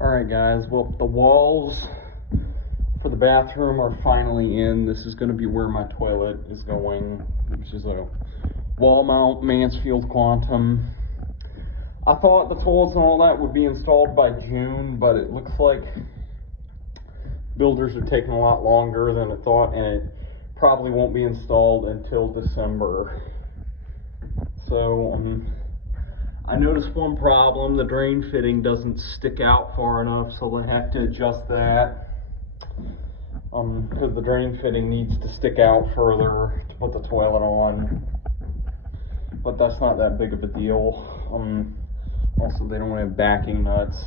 Alright guys, well the walls for the bathroom are finally in. This is going to be where my toilet is going, which is a wall mount Mansfield Quantum. I thought the toilets and all that would be installed by June, but it looks like builders are taking a lot longer than I thought, and it probably won't be installed until December. So I noticed one problem: the drain fitting doesn't stick out far enough, so we'll have to adjust that. Because the drain fitting needs to stick out further to put the toilet on, but that's not that big of a deal. Also, they don't have backing nuts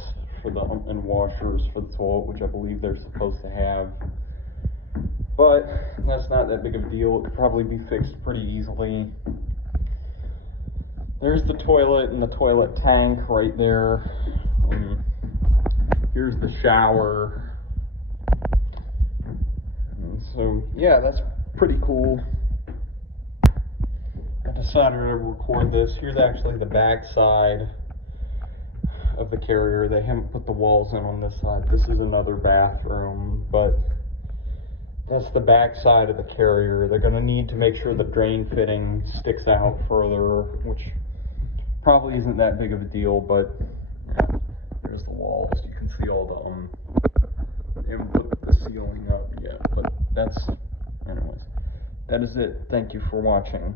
for the and washers for the toilet, which I believe they're supposed to have. But that's not that big of a deal. It could probably be fixed pretty easily. There's the toilet and the toilet tank right there. Here's the shower. So yeah, that's pretty cool. I decided to record this. Here's actually the back side of the carrier. They haven't put the walls in on this side. This is another bathroom, but that's the back side of the carrier. They're going to need to make sure the drain fitting sticks out further, which probably isn't that big of a deal, but yeah, there's the walls. You can see all the they haven't put the ceiling up yet, but anyways, that is it. Thank you for watching.